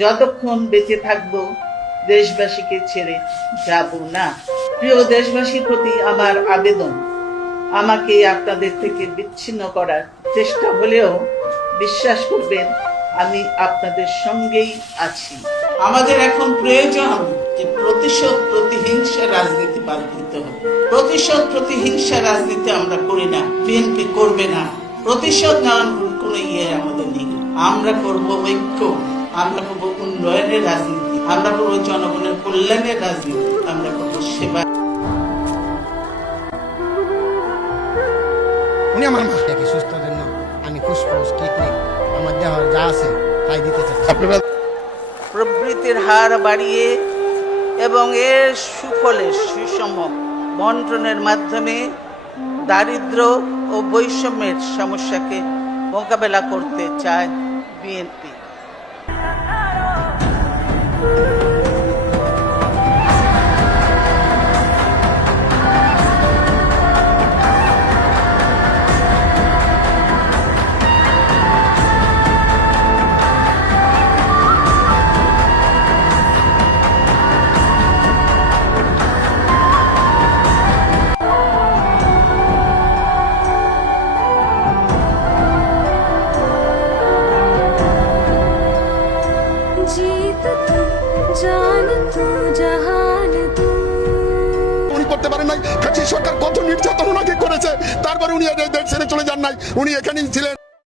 যতক্ষণ বেঁচে থাকব, দেশবাসীকে ছেড়ে যাব না। প্রিয় দেশবাসীর প্রতি আমার আবেদন, আমাকে আপনাদের থেকে বিচ্ছিন্ন করার চেষ্টা হলেও বিশ্বাস করবেন, আমি আপনাদের সঙ্গেই আছি। আমাদের এখন প্রয়োজন যে প্রতিশোধ প্রতিহিংসা রাজনীতি বাদ দিতে হবে। প্রতিশোধ প্রতিহিংসা রাজনীতি আমরা করি না বিএনপি করবে না। প্রতিশোধ নেওয়ার কোনো ইয়ে আমাদের নেই। আমরা করব ঐক্য। আমরা করব উন্নয়নের রাজনীতি আমরা করব জনগণের কল্যাণের রাজনীতি আমরা করব সেবা। উনি আমার সুস্থর জন্য আমি ফুসফুস কিডনি আমার দেহ যা আছে তাই দিতে চাচ্ছি প্রবৃত্তির হার বাড়িয়ে এবং এর সুফলে সুষম বন্টনের মাধ্যমে দারিদ্র ও বৈষম্যের সমস্যাকে মোকাবেলা করতে চায় বিএনপি। উনি করতে পারেন নাই। কাজী সরকার কত নির্যাতন ওনাকে করেছে। তারপরে উনি দেশ ছেড়ে চলে যান নাই। উনি এখানেই ছিলেন।